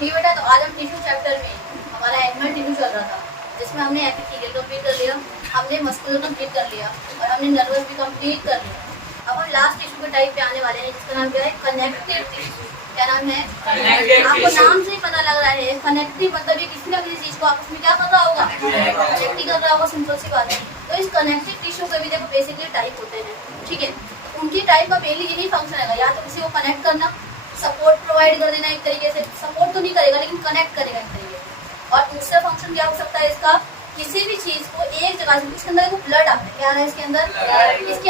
ठीक बेटा, तो आज हम टिश्यू चैप्टर में हमारा एनिमल टिश्यू चल रहा था, जिसमें हमने एपिथेलियल कंप्लीट कर लिया, हमने मस्कुलर कंप्लीट कर लिया और हमने नर्वस भी कंप्लीट कर लिया। अब हम लास्ट टिश्यू के टाइप पे आने वाले हैं, जिसका नाम क्या है, कनेक्टिव टिश्यू। क्या नाम है? आपको नाम से ही पता लग रहा है कनेक्टिव मतलब ये किसी ना किसी चीज को आपस में क्या कर रहा होगा, कनेक्ट कर रहा होगा। सिंपल सी बात है। तो इस कनेक्टिव टिश्यू के भी देखो बेसिकली टाइप होते हैं, ठीक है। उनकी टाइप का मेनली यही फंक्शन है, या तो किसी को कनेक्ट करना, सपोर्ट प्रोवाइड कर देना, एक तरीके से सपोर्ट तो नहीं करेगा लेकिन कनेक्ट करेगा एक तरीके से। और दूसरा फंक्शन क्या हो सकता है इसका, किसी भी चीज को एक जगह से, इसके अंदर देखो ब्लड आता है, क्या आ रहा है इसके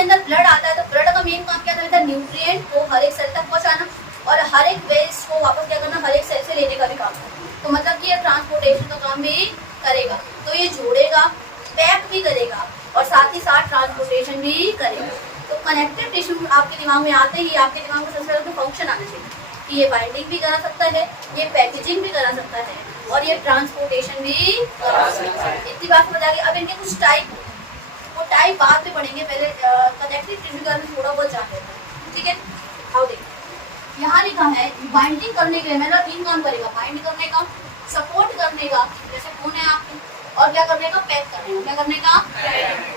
अंदर ब्लड आता है। तो ब्लड का मेन काम क्या रहता है, न्यूट्रिएंट को हर एक सेल तक पहुंचाना और हर एक वेस्ट को वापस क्या करना, हर एक सेल से लेने का भी काम करना। तो मतलब कि ये ट्रांसपोर्टेशन का काम भी करेगा। तो ये जोड़ेगा, पैक भी करेगा और साथ ही साथ ट्रांसपोर्टेशन भी करेगा। तो कनेक्टिव टिश्यू आपके दिमाग में आते ही आपके दिमाग में सबसे पहले फंक्शन आना चाहिए कि ये बाइंडिंग भी करा सकता है, ये पैकेजिंग भी करा सकता है और ये ट्रांसपोर्टेशन भी करा सकता है। इतनी बात समझ आ गई। अब इनके कुछ टाइप, वो टाइप बाद में पढ़ेंगे, पहले कनेक्टिव टिश्यू का थोड़ा बहुत जान लेते हैं, ठीक है। आओ देखिए, यहाँ लिखा है बाइंडिंग करने के लिए मतलब 3 काम करेगा, बाइंड करने का, सपोर्ट करने का, जैसे खून है आपके, और क्या करने का, पैक करने का। क्या करने का,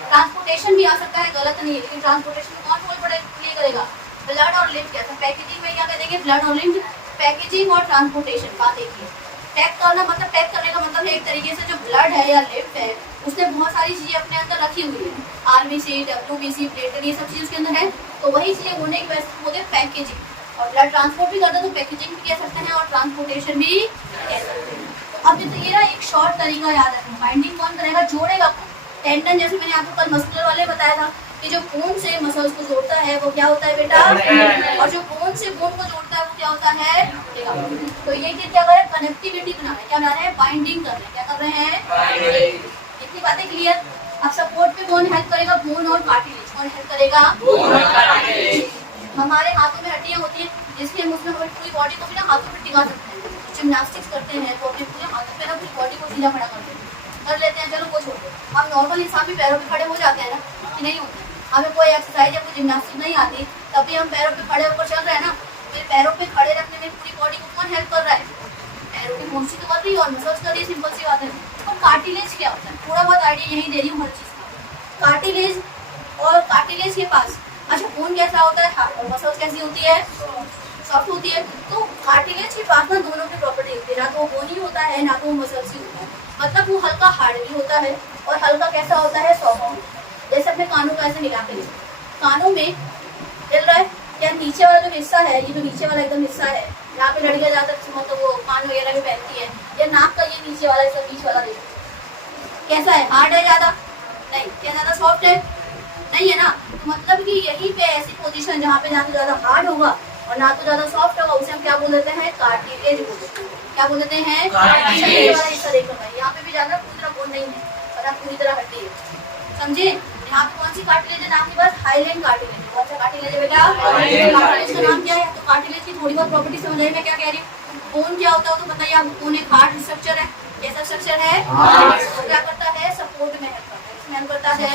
ट्रांसपोर्टेशन भी आ सकता है, गलत नहीं है, लेकिन ट्रांसपोर्टेशन में कौन रोल प्ले करेगा, ब्लड और लिम्फ। कैसा पैकेजिंग में क्या करेंगे, ब्लड और लिम्फ, पैकेजिंग और ट्रांसपोर्टेशन का। देखिए पैक करना मतलब, पैक करने का मतलब है एक तरीके से जो ब्लड है या लिम्फ है उसने बहुत सारी चीजें अपने अंदर रखी हुई है, आरबीसी, डब्ल्यूबीसी, प्लेटलेट, ये सब चीज उसके अंदर है। तो वही चीजें होने की वजह से बोलते हैं पैकेजिंग। और ब्लड ट्रांसपोर्ट भी करते हैं तो पैकेजिंग भी कह सकते हैं और ट्रांसपोर्टेशन भी कह सकते हैं। तो अब जैसे ये ना एक शॉर्ट तरीका याद रखना, बाइंडिंग कौन करेगा, जोड़ेगा। टेंडन, जैसे मैंने आपको कल मस्कुलर वाले बताया था कि जो बोन से मसल्स को जोड़ता है वो क्या होता है बेटा, और जो बोन से बोन को जोड़ता है वो क्या होता है, तो ये चीज क्या कर रहे हैं, कनेक्टिविटी बना रहे हैं, क्या बना रहे हैं, बाइंडिंग कर रहे हैं। क्या कर रहे हैं, इतनी बातें क्लियर। अब सपोर्ट पे कौन हेल्प करेगा, बोन और कार्टिलेज। कौन हेल्प करेगा, हमारे हाथों में हड्डियां होती हैं जिसकी हम उसमें हमारी पूरी बॉडी को भी ना हाथों पे टिका सकते हैं। जिम्नास्टिक्स करते हैं तो अपने पूरे हाथों पे ना पूरी बॉडी को सीधा खड़ा कर लेते हैं। चलो वो छोड़ो, हम नॉर्मल इंसान भी पैरों पे खड़े हो जाते हैं ना, कि नहीं होते। हमें कोई एक्सरसाइज या कोई जिम्नास्टिक नहीं आती तब भी हम पैरों पे खड़े होकर चल रहे हैं ना। मेरे पैरों पे खड़े रखने में पूरी बॉडी को कौन हेल्प कर रहा है, पैरों की कौन सी तो कर रही है और मसल्स कर रही है, सिंपल सी बात है। और कार्टिलेज क्या होता है, थोड़ा बहुत आइडिया यही दे रही हूँ हर चीज का। कार्टिलेज, और कार्टिलेज के पास अच्छा बोन कैसा होता है, हार्ड, और मसल्स कैसी होती है, सॉफ्ट होती है। तो कार्टिलेज के पास ना दोनों की प्रॉपर्टी होती है, ना तो वो बोन ही होता है ना तो वो मसल्स ही होता है। मतलब वो हल्का हार्ड भी होता है और हल्का कैसा होता है, सॉफ्ट। जैसे अपने कानों का ऐसे मिला के कानों में हिल रहा है, या नीचे वाला जो हिस्सा है, ये जो नीचे वाला एकदम हिस्सा है यहाँ पे लड़कियां ज्यादा मतलब वो कान वगैरह भी पहनती है, या नाक का ये नीचे वाला हिस्सा, बीच वाला देखो कैसा है, हार्ड है ज्यादा, नहीं, क्या ज्यादा सॉफ्ट है, नहीं है ना। तो मतलब कि यहीं पे ऐसी पोजीशन जहाँ पे ना तो ज्यादा हार्ड होगा और ना तो ज्यादा सॉफ्ट होगा, उसे हम क्या बोल देते हैं, कार्टिलेज बोल देते हैं। क्या बोल देते हैं, कार्टिलेज वाला हिस्सा देखो भाई, यहाँ पे भी ज्यादा पूरी तरह बोन नहीं है और आप पूरी तरह हड्डी है, समझे। यहाँ पे कौन सी कार्टिलेज है, नाम की बात, हाइलैंड कार्टिलेज। कौन सा कार्टिलेज है बेटा, कार्टिलेज का नाम क्या है। तो कार्टिलेज की थोड़ी बहुत प्रॉपर्टी समझ रहे मैं क्या कह रही हूँ। बोन क्या होता है तो बताइए आपको, बोन एक हार्ड स्ट्रक्चर है, कैसा स्ट्रक्चर है, तो क्या करता है, सपोर्ट में हेल्प करता है,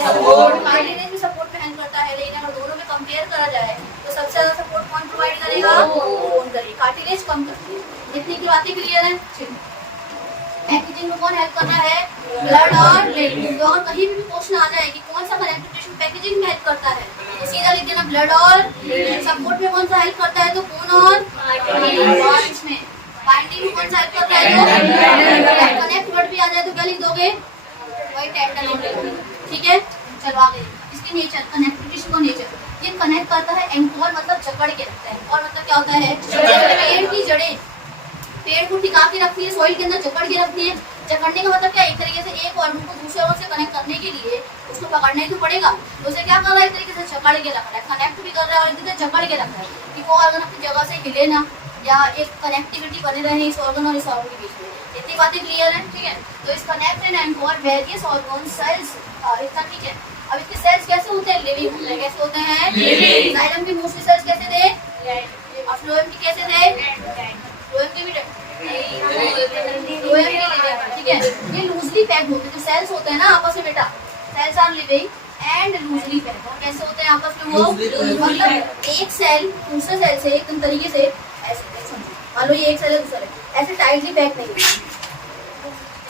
कार्टिलेज भी सपोर्ट में हेल्प करता है। लेकिन अगर दोनों में कंपेयर करा जाए तो सबसे ज्यादा सपोर्ट कौन प्रोवाइड करेगा, बोन करेगी, कार्टिलेज कम करती है। इतनी की बातें क्लियर है। पैकेजिंग में कौन हेल्प कर रहा है, ब्लड और लिम्फ। तो अगर कहीं भी क्वेश्चन आ जाए कि कौन सा कनेक्टिव टिश्यू पैकेजिंग में हेल्प करता है तो सीधा लिख देना ब्लड और सपोर्ट में कौन सा हेल्प करता है तो बोन और इसमें बाइंडिंग में कौन सा हेल्प करता है तो कनेक्ट वर्ड भी आ जाए तो क्या लिख दोगे, वही टेंडन लिख दोगे, ठीक है। चलो आगे इसकी नेचर, कनेक्टिव टिश्यू का नेचर, ये कनेक्ट करता है, एंकोर मतलब जकड़ के रखता है। एंकोर मतलब क्या होता है, पेड़ की जड़ें पेड़ को टिका के रखती है, सॉइल के अंदर जकड़ के रखती है। जकड़ने का मतलब क्या, एक तरीके से एक ऑर्गन को दूसरे ऑर्गन से कनेक्ट करने के लिए उसको पकड़ना ही तो पड़ेगा। तो उसे क्या कर रहा है, एक तरीके से जकड़ के रख रहा है, कनेक्ट भी कर रहा है और एक तरीके से जकड़ के रख रहा है कि वो ऑर्गन अपनी जगह से हिले ना, या एक कनेक्टिविटी बने रहे इस ऑर्गन और इस ऑर्गन के बीच में। इतनी बातें क्लियर है, ठीक है। तो इस connect and anchor various organ cells, इतना ठीक है। अब इसके सेल्स कैसे होते हैं, लिविंग होते हैं। कैसे होते हैं, जाइलम के मोस्टली सेल्स कैसे थे, और फ्लोएम के कैसे थे, फ्लोएम के भी ठीक है। ये लूजली पैक्ड होते हैं, जो सेल्स होते हैं ना आपस में बेटा, cells are living and loosely packed. और कैसे होते हैं आपस में, वो मतलब एक सेल दूसरे सेल से एकदम तरीके से ऐसे, मान लो ये एक सेल है दूसरा है, ऐसे टाइटली पैक नहीं है।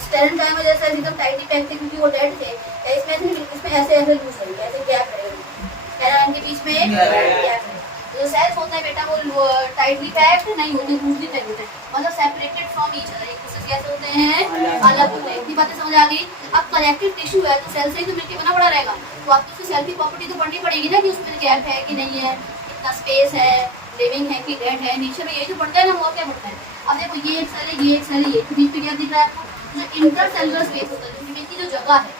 स्टेरन टाइम में जैसे एकदम टाइटली पैक थे क्योंकि वो डेड थे, इसमें ऐसे ऐसे लूज रहेंगे, ऐसे गैप रहेगा, इनके बीच में गैप है। जो सेल्स होते हैं बेटा वो टाइटली पैक्ड नहीं होते, लूजली पैक्ड होते हैं, मतलब सेपरेटेड फ्रॉम ईच अदर, एक दूसरे से कैसे होते हैं, अलग होते हैं। इतनी बातें समझ आ गई। अब कनेक्टिव टिश्यू है तो सेल से ही तो मिलकर बना पड़ा रहेगा, तो आपको उसकी सेल की प्रॉपर्टी तो पढ़नी पड़ेगी ना कि उसमें गैप है कि नहीं है, कितना स्पेस है, लिविंग है कि डेड है। नेचर में यही तो पढ़ता है ना, वो क्या पढ़ता है। अब देखो ये एक सेल है, ये एक सेल है, ये बीच में क्या दिख रहा है आपको, जो इंटरसेलुलर स्पेस होता है, जो बीच की जो जगह है,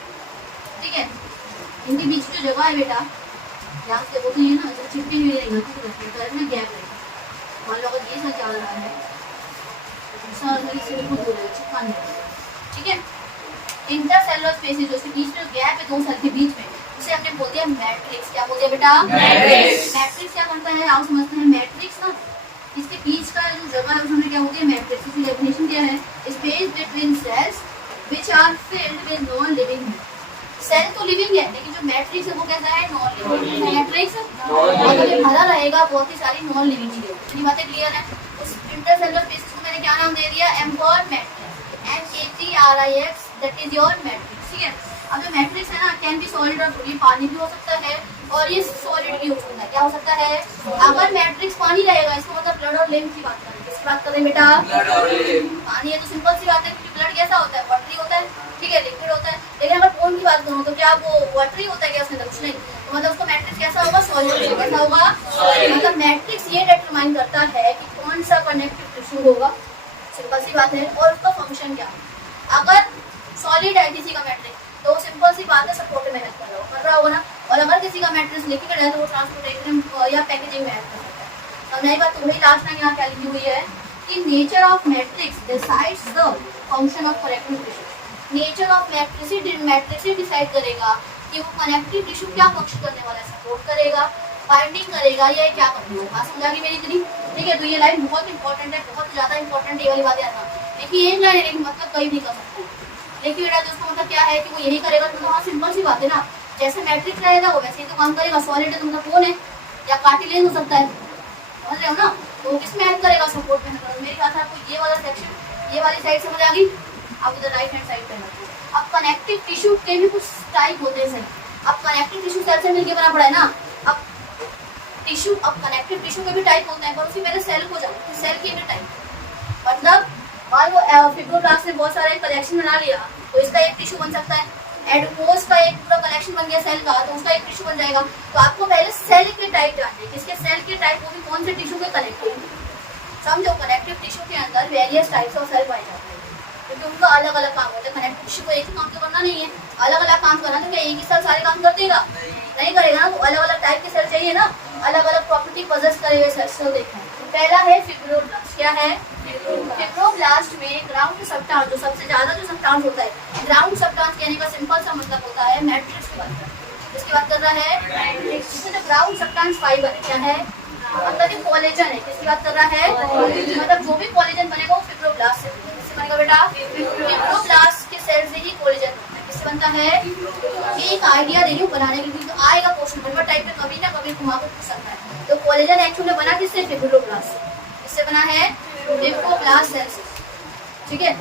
ठीक है, इनके बीच की जो जगह है बेटा, यहाँ से वो तो ये ना चिपटी हुई रहेगी, तो इसमें गैप रहेगा। मान लो अगर ये सेल चल रहा है, दूसरा सेल से बिल्कुल दूर है, चिपका नहीं है, ठीक है। इंटरसेलुलर स्पेस जो इसके बीच में गैप है दो सेल के बीच में, उसे हमने बोल दिया मैट्रिक्स। क्या बोल दिया बेटा? मैट्रिक्स। मैट्रिक्स क्या करता है आप समझते हैं, मैट्रिक्स ना इसके बीच का जो जगह है उसमें क्या हो गया मैट्रिक्स। इसकी डेफिनेशन क्या है, space between cells which are filled with non living. Cell तो लिविंग है लेकिन जो मैट्रिक्स है वो कैसा है, नॉन लिविंग। मैट्रिक्स मतलब भरा रहेगा बहुत ही सारी नॉन लिविंग चीजें। इतनी बातें क्लियर है। उस इंटरसेलुलर स्पेस को मैंने क्या नाम दे दिया, M for matrix, MATRIX, that is your matrix, ठीक है। अब जो मैट्रिक्स है ना कैन बी सॉलिड और ये पानी भी हो सकता है और ये सॉलिड भी हो सकता है। क्या हो सकता है, अगर मैट्रिक्स पानी रहेगा इसको मतलब ब्लड और लिम्फ की बात करें, किसकी बात करें बेटा, पानी है तो सिंपल सी बात है क्योंकि ब्लड कैसा होता है, वाटरी होता है, ठीक है, लिक्विड होता है। लेकिन अगर बोन की बात करूँ तो क्या वो वाटरी होता है क्या उसके अंदर, कुछ नहीं, तो मतलब उसका मैट्रिक्स कैसा होगा, सॉलिड। कैसा होगा, मतलब मैट्रिक्स ये डिटरमाइन करता है कि कौन सा कनेक्टिव टिश्यू होगा, सिंपल सी बात है, और उसका फंक्शन क्या। अगर सॉलिड है किसी का मैट्रिक्स तो सिंपल सी बात है सपोर्ट में हेल्प कर रहा होगा ना, और अगर किसी का मैट्रिक्स लिक्विड है तो वो ट्रांसपोर्टेशन या पैकेजिंग में हेल्प कर सकता है। अब नई बात तो वही लास्ट में यहाँ क्या लिखी हुई है कि nature of matrix decides the function of connective tissue. Nature of matrix he decide करेगा कि वो कनेक्टिव टिश्यू क्या फंक्शन करने वाला है, सपोर्ट करेगा, बाइंडिंग करेगा या क्या करने वाला। समझा गई मेरी इतनी, ठीक है। तो ये लाइन बहुत इंपॉर्टेंट है, बहुत ज्यादा इंपॉर्टेंट ये वाली बातें आता देखिए एक लाइन है लेकिन मतलब कहीं भी कर सकते हैं। लेकिन बेटा दोस्तों मतलब क्या है कि वो यही करेगा, तो हाँ सिंपल सी बात है ना, जैसे मैट्रिक्स रहेगा वो वैसे ही तो काम करेगा। सॉलिड है तो मतलब कौन है या कार्टिलेज हो सकता है, समझ रहे हो ना, तो किसमें हेल्प करेगा, सपोर्ट में हेल्प। मेरी बात आपको ये वाला सेक्शन, ये वाली साइड समझ आ गई। अब इधर राइट हैंड साइड पे अब कनेक्टिव टिश्यू के भी कुछ टाइप होते हैं सही। अब कनेक्टिव टिश्यू सेल से मिलकर बना पड़ा है ना, अब टिश्यू, अब कनेक्टिव टिश्यू के भी टाइप होते हैं, पर उसकी पहले सेल को जाओ, सेल के भी टाइप, मतलब और वो फिब्रोब्लास्ट ने बहुत सारे कलेक्शन बना लिया तो इसका एक टिश्यू बन सकता है। एडिपोज का एक पूरा कलेक्शन बन गया सेल का तो उसका एक टिश्यू बन जाएगा। तो आपको पहले सेल के टाइप जानने, किसके सेल के टाइप, वो भी कौन से टिश्यू के कनेक्टिव। समझो कनेक्टिव टिश्यू के अंदर वेरियस टाइप्स ऑफ सेल पाए जाते हैं क्योंकि उनका अलग अलग काम होता है। कनेक्टिव टिश्यू को एक ही काम तो करना नहीं है, अलग अलग काम करना। तो क्या एक ही सेल सारे काम कर देगा, नहीं करेगा ना, तो अलग अलग टाइप के सेल चाहिए ना, अलग अलग प्रॉपर्टी पजेस करे हुए सेल्स को देखना। पहला है फिब्रोब्लास्ट। क्या है, फिब्रोब्लास्ट में ग्राउंड सब्सटेंस, जो सबसे ज्यादा जो सब्सटेंस होता है, ग्राउंड सब्सटेंस कहने का सिंपल सा मतलब होता है मैट्रिक्स की बात कर रहा है। किसकी बात कर रहा है, मैट्रिक्स। जिसमें जो ग्राउंड सब्सटेंस फाइबर है क्या है, मतलब कि कोलेजन है। किसकी बात कर रहा है, मतलब जो भी कोलेजन बनेगा वो फिब्रोब्लास्ट से बनेगा बेटा। फिब्रोब्लास्ट के सेल से ही कोलेजन बनता है। किससे बनता है, एक आइडिया दे रही हूँ बनाने के लिए, तो आएगा क्वेश्चन पेपर टाइप में कभी ना कभी घुमा कर पूछ सकता है। तो कोलेजन एक्चुअली बना किससे, फिब्रोब्लास्ट से। किससे बना है, फिब्रोब्लास्ट सेल से, ठीक है,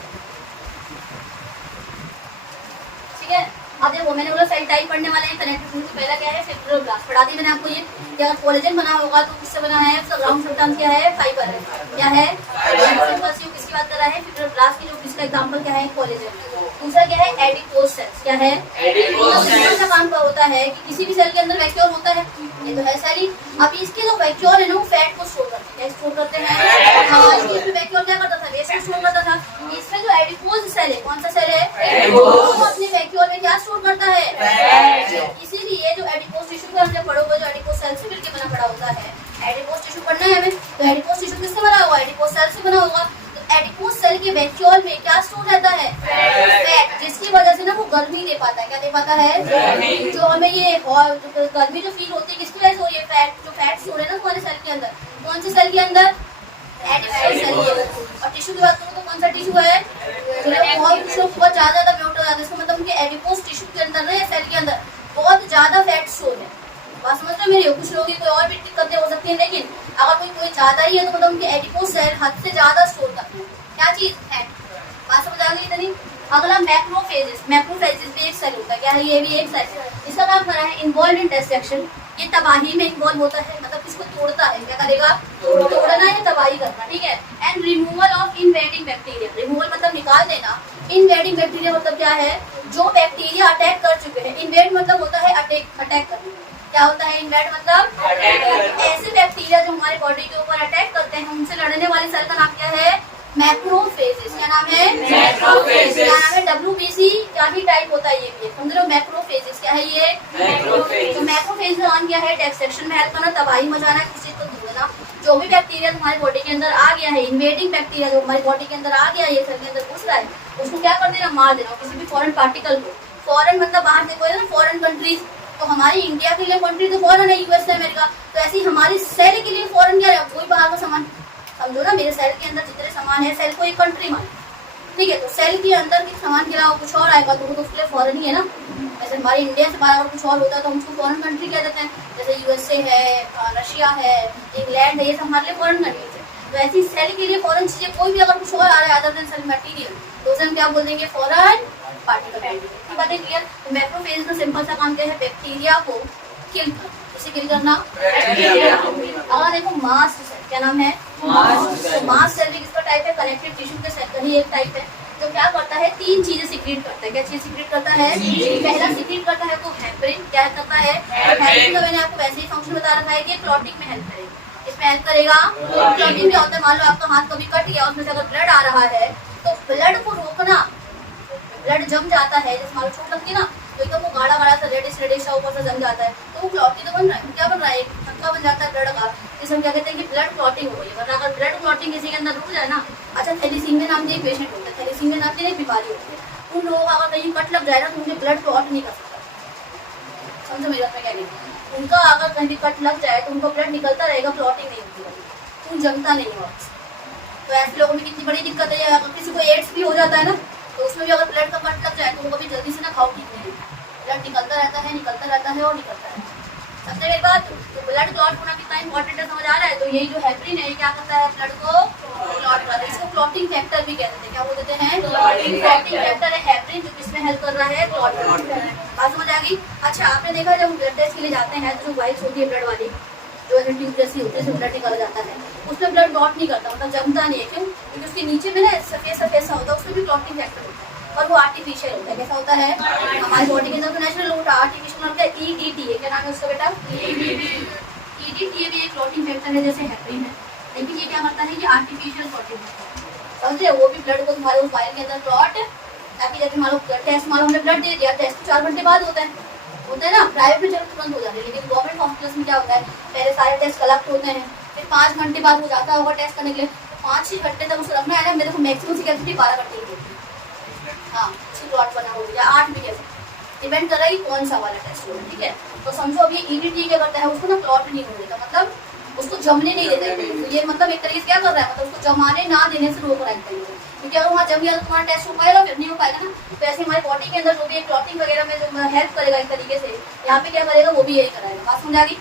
ठीक है। अब देखो मैंने बोला सेल टाइप पढ़ने वाले हैं कनेक्टिव टिश्यू। पहला क्या है, फिब्रोब्लास्ट। पढ़ा दी मैंने आपको ये कि अगर कोलेजन बना होगा तो किससे बना है, तो ग्राउंड सब्सटेंस क्या है, फाइबर है। क्या है, किसकी बात कर रहा है, फिब्रोब्लास्ट की, जो जिसका एग्जांपल क्या है, कोलेजन। दूसरा क्या है, एडिपोज सेल्स। क्या है, एडिपोज का काम क्या होता है कि किसी भी सेल के अंदर वैक्यूल होता है, ये तो है सेल ही। अब इसके जो वैक्यूल है ना वो फैट को स्टोर करते हैं, स्टोर करते हैं। हाँ, इसमें वैक्यूल क्या करता था, वेस्ट को स्टोर करता था। इसमें जो एडिपोज सेल है, कौन सा सेल है, वो अपने वैक्यूल में क्या स्टोर करता है, इसीलिए जो एडिपोज टिश्यू का हमने पढ़ा हुआ, जो एडिपोज सेल से मिलकर बना पड़ा होता है, एडिपोज टिश्यू पढ़ना है हमें, तो एडिपोज टिश्यू किससे बना हुआ, एडिपोज सेल से बना होगा। एडिपोज सेल के वैक्यूल में क्या स्टोर रहता है, फैट, जिसकी वजह से ना वो गर्मी दे पाता है। क्या दे पाता है, जो हमें ये गर्मी जो फील होती है किसकी वजह से हो रही है, फैट, जो फैट स्टोर है ना हमारे सेल के अंदर, कौन से सेल के अंदर, एडिपोज सेल के अंदर। और टिश्यू की बात करूँ तो कौन सा टिश्यू है, बहुत कुछ लोग बहुत ज्यादा ब्यूट हो जाते हैं, इसका मतलब उनके एडिपोज टिश्यू के अंदर ना, सेल के अंदर बहुत ज्यादा फैट स्टोर है। बात समझ रहे मेरी, कुछ लोग कोई और भी दिक्कतें हो सकती है, लेकिन अगर कोई ज्यादा ही है तो मतलब उनके एडिपोज सेल हद से ज्यादा स्टोर करते हैं। क्या चीज है, बात समझ आ गई इतनी। अगला मैक्रोफेजेस, मैक्रोफेजेस भी एक सेल होता है, क्या है ये भी एक सेल है। इसका काम कर रहा है इन्वॉल्व इन डिसेक्शन, ये तबाही में इन्वॉल्व होता है, मतलब किसको तोड़ता है, क्या करेगा, तोड़ना है, तबाही करना, ठीक है। And removal of invading bacteria, removal मतलब निकाल देना, इनवेडिंग बैक्टीरिया मतलब क्या है, जो बैक्टीरिया अटैक कर चुके हैं। इन्वेड मतलब होता है अटैक, अटैक करना, क्या होता है इन्वेड मतलब ऐसे बैक्टीरिया जो हमारे बॉडी के ऊपर अटैक करते हैं, उनसे लड़ने वाले सेल का नाम क्या है, मैक्रोफेजेस। क्या नाम है, मैक्रोफेजेस। क्या नाम है, WBC क्या ही टाइप होता है ये भी, समझ लो मैक्रोफेजेस क्या है ये, मैक्रोफेज। तो मैक्रोफेज का काम क्या है, डिसेक्शन में हेल्प करना, तबाही मचाना, किसी को तोड़ना। जो भी बैक्टीरिया तुम्हारी बॉडी के अंदर आ गया है, इन्वेडिंग बैक्टीरिया जो हमारी बॉडी के अंदर आ गया है, ये सेल के अंदर घुस रहा है, उसको क्या कर देना, मार देना। किसी भी फॉरेन पार्टिकल को, फॉरेन मतलब बाहर से कोई ना, फॉरेन कंट्रीज, तो हमारी इंडिया के लिए कंट्री तो फॉरेन है, यूएस अमेरिका, तो ऐसी हमारी सेल के लिए फॉरेन क्या है, कोई बाहर का सामान, समझो ना, मेरे सेल के अंदर जितने सामान है, सेल को एक कंट्री मान, ठीक है। तो सेल के अंदर के सामान के अलावा कुछ और आएगा तो वो तो उसके लिए फॉरेन ही है ना। जैसे हमारी इंडिया से बाहर अगर कुछ और होता है तो हम उसको फॉरेन कंट्री कह देते हैं, जैसे यूएसए है, रशिया है, इंग्लैंड है, ये सब हमारे लिए फॉरेन कंट्रीज है। तो ऐसी सेल के लिए फॉरेन चीजें कोई भी अगर कुछ और आ रहा है अदर देन सेल मटेरियल, तो उसे हम क्या बोल देंगे, फॉरेन पार्टिकल। बातें क्लियर। मैक्रोफेज का सिंपल सा काम क्या है, बैक्टीरिया को किल करना, उसे किल करना। अगर देखो मास्ट सेल, क्या नाम है, मास्ट सेल भी किसका टाइप है, कनेक्टिव टिश्यू के सेल का ही एक टाइप है, जो क्या करता है, तीन चीजें सीक्रेट करता है। क्या चीज सीक्रेट करता है, पहला सीक्रेट करता है वो हेपरिन, क्या करता है, हेपरिन का मैंने आपको वैसे ही फंक्शन बता रखा है कि क्लॉटिंग में हेल्प करेगा। इसमें हेल्प करेगा, क्लॉटिंग क्या होता है, मान लो आपका हाथ कभी कट गया, उसमें से अगर ब्लड आ रहा है तो ब्लड को रोकना, ब्लड जम जाता है, जैसे मान लो चोट लगती है ना, तो एकदम वो गाढ़ा गाढ़ा सा रेडिश रेडिश सा ऊपर से जम जाता है, तो वो क्लॉटिंग तो बन रहा है, क्या बन रहा है, एक थक्का बन जाता है ब्लड का, जिसे हम क्या कहते हैं कि ब्लड क्लॉटिंग हो गई है। वरना अगर ब्लड क्लॉटिंग किसी के अंदर रुक जाए ना, अच्छा थैलीसीमिया नाम के पेशेंट होते हैं, थैलीसीमिया नाम की एक बीमारी होती है, उन लोगों का अगर कहीं कट लग जाए ना तो उनके ब्लड क्लॉट नहीं कर सकता, समझो मेरा क्या कहना है, उनका अगर कहीं कट लग जाए तो उनका ब्लड निकलता रहेगा, क्लॉटिंग नहीं होती, खून जमता नहीं है वापस। तो ऐसे लोगों में कितनी बड़ी दिक्कत है। अगर किसी को एड्स भी हो जाता है ना, तो उसमें भी अगर ब्लड का कट लग जाए तो वो कभी जल्दी से ना खाओ ठीक नहीं, ब्लड निकलता रहता है, निकलता रहता है और निकलता है। सबसे एक बात, तो ब्लड क्लॉट होना कितना इंपॉर्टेंट है समझ आ रहा है। तो यही जो हेपरिन है ये क्या करता है, ब्लड को क्लॉट करता है, इसको क्लॉटिंग फैक्टर भी कहते हैं। क्या बोल देते हैं, क्लॉटिंग फैक्टर है हेपरिन, जो किसमें हेल्प कर रहा है, क्लॉट करने में। बात समझ आ गई। अच्छा आपने देखा जब ब्लड टेस्ट के लिए जाते हैं तो जो वाइल्स होती है ब्लड वाली, जो ट्यूब जैसी होती है, उसमें ब्लड निकल जाता है, उसमें ब्लड क्लॉट नहीं करता, मतलब जमता नहीं है। क्यों, क्योंकि उसके नीचे में ना सफेद सफेद सा होता है, उसमें भी क्लॉटिंग फैक्टर होता है और वो आर्टिफिशियल होता है। कैसा होता है, हमारी बॉडी के अंदर तो नेचुरल होता है, आर्टिफिशियल होता है EDTA। क्या नाम है उसका बेटा, EDTA भी एक क्लॉटिंग फैक्टर है जैसे हेपरिन है, लेकिन ये क्या करता है, ये आर्टिफिशियल क्लॉटिंग फैक्टर, समझे, वो भी ब्लड को तुम्हारे उस वायर के अंदर क्लॉट, ताकि जब मान लो टेस्ट, मान लो हमने ब्लड दे दिया, टेस्ट 4 घंटे बाद होता है ना, प्राइवेट में चलो तुरंत हो जाती है, लेकिन गवर्नमेंट हॉस्पिटल्स में क्या होता है, पहले सारे टेस्ट कलेक्ट होते हैं, फिर 5 घंटे बाद हो जाता होगा टेस्ट करने के लिए, 5-6 घंटे तक उसको रखना है ना। मेरे को मैक्सिमम कैपेसिटी 12 घंटे की होती है, हाँ उसकी क्लॉट बना हो या 8 भी कैसे, डिपेंड कर रहा है कि कौन सा वाला टेस्ट होगा, ठीक है। तो समझो अभी EDTA क्या करता है, उसको ना क्लॉट नहीं होने देता, मतलब उसको जमने नहीं देता। तो ये मतलब एक तरीके से क्या कर रहा है, मतलब उसको जमाने ना देने से रोक रहा है एक तरीके से, क्योंकि अगर वहाँ जम गया तो तुम्हारा टेस्ट हो पाएगा, फिर नहीं हो पाएगा ना। तो ऐसे हमारी बॉडी के अंदर जो भी क्लॉटिंग वगैरह में जो हेल्प करेगा एक तरीके से, यहाँ पे क्या करेगा, वो भी यही कराएगा। बात समझ आ गई।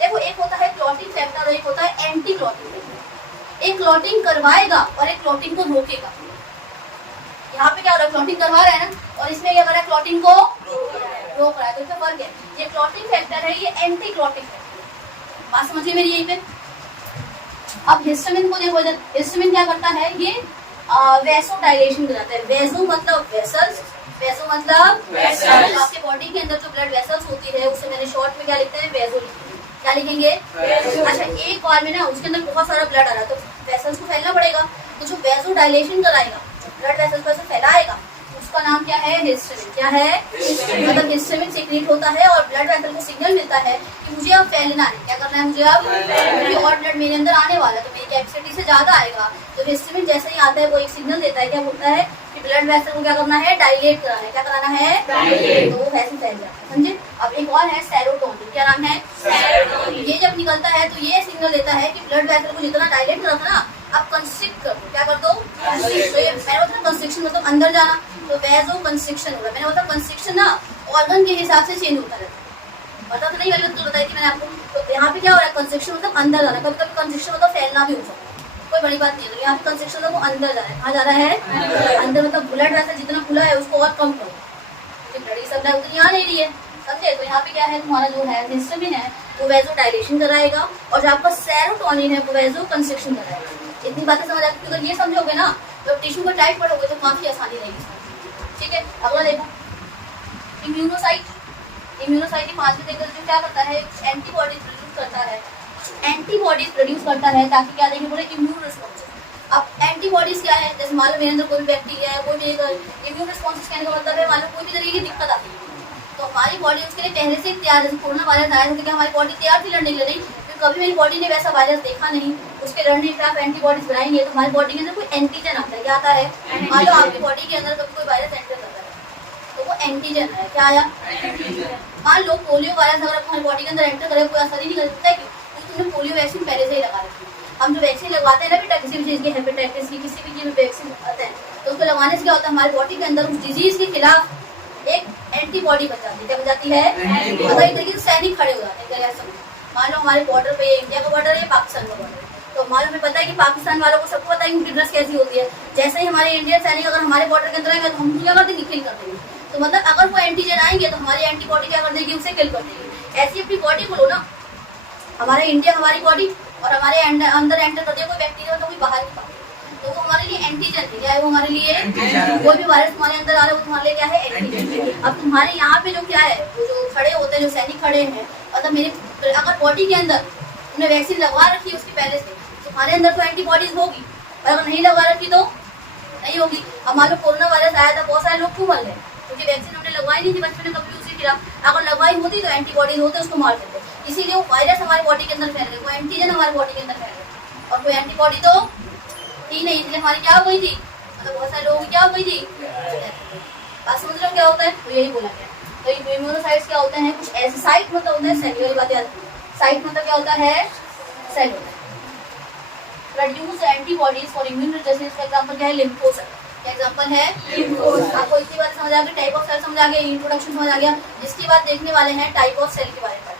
देखो एक होता है क्लॉटिंग फैक्टर और एक होता है एंटी क्लॉटिंग फैक्टर। एक क्लॉटिंग करवाएगा और एक क्लॉटिंग को रोकेगा। यहाँ पे क्या हो रहा है, क्लॉटिंग करवा रहा है ना, और इसमें क्या कर रहा है, क्लॉटिंग को रोक रहा है। तो इसका फर्क है, ये क्लॉटिंग फैक्टर है, ये एंटी क्लॉटिंग फैक्टर। बात समझिए मेरी यहीं पे। अब हिस्टामिन को देखो, हिस्टामिन क्या करता है, ये वेसो डायलेशन कराता है। वेसो मतलब वेसल्स, वेसो मतलब आपके बॉडी के अंदर जो ब्लड वेसल्स होती है उसे मैंने शॉर्ट में क्या लिखते हैं, वेसो लिखते हैं। क्या लिखेंगे, अच्छा एक बार में ना उसके अंदर बहुत सारा ब्लड आ रहा है तो वेसल्स को फैलना पड़ेगा, तो जो वेसो डायलेशन कराएगा, ब्लड वेसल्स को ऐसे फैलाएगा, उसका नाम क्या है, हिस्टामिन। क्या है, मतलब हिस्टामिन सीक्रेट होता है और ब्लड वेसल को सिग्नल मिलता है कि मुझे अब फैलना है, क्या करना है मुझे अब, क्योंकि और ब्लड मेरे अंदर आने वाला है तो मेरी कैपेसिटी से ज्यादा आएगा। तो हिस्टामिन जैसे ही आता है वो एक सिग्नल देता है, क्या बोलता है कि ब्लड वेसल को क्या करना है, डायलेट कराना है। क्या कराना है, तो वो वैसे फैल जाता है, समझे। अब एक और है सेरोटोनिन। क्या नाम है, सेरोटोनिन। ये जब निकलता है तो ये सिग्नल देता है कि ब्लड वेसल को जितना डायलेट रखना, अब कंस्ट्रिक्ट कर दो। क्या कर दो, तो ये मैंने मतलब कंस्ट्रिक्शन मतलब अंदर जाना, तो वेसो कंस्ट्रिक्शन होगा। मैंने मतलब कंस्ट्रिक्शन ना ऑर्गन के हिसाब से चेंज होता रहता है, पता तो नहीं वाली बात तो बताई थी मैंने आपको। तो यहाँ पे क्या हो रहा है, कंस्ट्रिक्शन मतलब अंदर जाना, कभी कभी कंस्ट्रिक्शन मतलब फैलना भी हो सकता है। कोई बड़ी बात नहीं है। तो यहाँ पे कंस्ट्रक्शन वो अंदर जा रहा है, कहाँ जा रहा है? अंदर। मतलब ब्लड वेसल जितना खुला है उसको और कम करो, ब्लड की सप्लाई उतनी आ नहीं रही है, समझे? तो यहाँ पे क्या है, तुम्हारा जो है हिस्टामिन है वो वैसो डायलेशन कराएगा, और जो आपका सेरोटोनिन है वो वैसो कंस्ट्रक्शन कराएगा। इतनी बातें समझ आती है। अगर ये समझोगे ना तो टिश्यू का टाइप पढ़ोगे तो काफी आसानी रहेगी। ठीक है, अगला देखो इम्यूनोसाइट। इम्यूनोसाइट ही 5 देखकर जो क्या करता है, एंटीबॉडीज प्रोड्यूस करता है, एंटीबॉडीज प्रोड्यूस करता है ताकि क्या देंगे, बोले इम्यून रिस्पॉन्स। अब एंटीबॉडीज क्या है, जैसे मान लो मेरे अंदर कोई भी बैक्टीरिया है, कोई भी इम्यून रिस्पॉन्स कहने का मतलब है मान लो कोई भी तरीके की दिक्कत आती है तो हमारी बॉडी उसके लिए पहले से तैयार। जैसे कोरोना वायरस आया था, हमारी बॉडी तैयार थी लड़ने के लिए, क्योंकि कभी मेरी बॉडी ने वैसा वायरस देखा नहीं, उसके लड़ने के खिलाफ एंटीबॉडीज बनाएंगे तो हमारी बॉडी के अंदर कोई एंटीजन आता है। क्या आता है? मान लो आपकी बॉडी के अंदर कभी कोई वायरस एंटर करता है तो वो एंटीजन है। क्या आया? मान लो पोलियो वायरस अगर हमारी बॉडी के अंदर एंटर करे कोई असर ही नहीं कर सकता है, क्योंकि तुमने पोलियो वैक्सीन पहले से ही लगा रखी है। हम जो वैक्सीन लगवाते हैं ना बेटा, किसी भी चीज़ की, हेपेटाइटिस की, किसी भी चीज़ में वैक्सीन लगवाते हैं तो उसको लगाने से क्या होता है, हमारी बॉडी के अंदर उस डिजीज के खिलाफ एक एंटीबॉडी बन जाती है। क्या बन जाती है? मतलब एक तरीके से सैनिक खड़े हो जाते हैं। मान लो हमारे बॉर्डर पे इंडिया का बॉर्डर है, पाकिस्तान का बॉर्डर है, तो मान लो हमें पता है कि पाकिस्तान वालों को सबको पता है कि उनकी ड्रेस कैसी होती है। जैसे ही हमारे इंडियन सैनिक अगर हमारे बॉर्डर के अंदर आएंगे तो हम क्या कर देंगे, किल कर देंगे। तो मतलब अगर वो एंटीजन आएंगे तो हमारी एंटीबॉडी क्या कर देगी, उसे किल कर देगी। ऐसी अपनी बॉडी को लो ना, हमारे इंडिया हमारी बॉडी और हमारे अंदर एंटर कर दिया कोई बैक्टीरिया तो कोई बाहर निकाल, तो वो हमारे लिए एंटीजन है। क्या है वो हमारे लिए? कोई भी वायरस तुम्हारे अंदर आ रहा है वो तुम्हारे लिए क्या है, एंटीजन। अब तुम्हारे यहाँ पे जो क्या है, वो जो खड़े होते हैं, जो सैनिक खड़े हैं, मतलब मेरे अगर बॉडी के अंदर तुमने वैक्सीन लगवा रखी है उसकी पहले से, तुम्हारे अंदर तो एंटीबॉडीज होगी, और अगर नहीं लगवा रखी तो नहीं होगी। अब मान लो कोरोना वायरस आया था, बहुत सारे लोग क्यों मर गए, क्योंकि वैक्सीन हमने लगवाई नहीं थी बचपन में कभी उसके खिलाफ। अगर लगवाई होती तो एंटीबॉडीज होते उसको मार देते, इसीलिए वो वायरस हमारी बॉडी के अंदर फैल गए, वो एंटीजन हमारी बॉडी के अंदर फैल गए, और कोई एंटीबॉडी तो थी नहीं, इसलिए हमारी क्या हो गई थी, मतलब बहुत सारे लोगों की क्या हो गई थी, बात समझ रहे हो क्या होता है? तो यही बोला गया। तो इम्यूनोसाइट्स क्या होते हैं, कुछ ऐसे साइट मतलब होता है सेल वाली बात याद, साइट मतलब क्या होता है, सेल होता है। Produce antibodies for immune resistance का एग्जांपल क्या है, लिम्फोसाइट। एग्जांपल है लिम्फोसाइट। आपको इतनी बात समझ आ गई, टाइप ऑफ सेल समझ आ गया, इंट्रोडक्शन समझ आ गया। इसके बाद देखने वाले हैं टाइप ऑफ सेल के बारे में।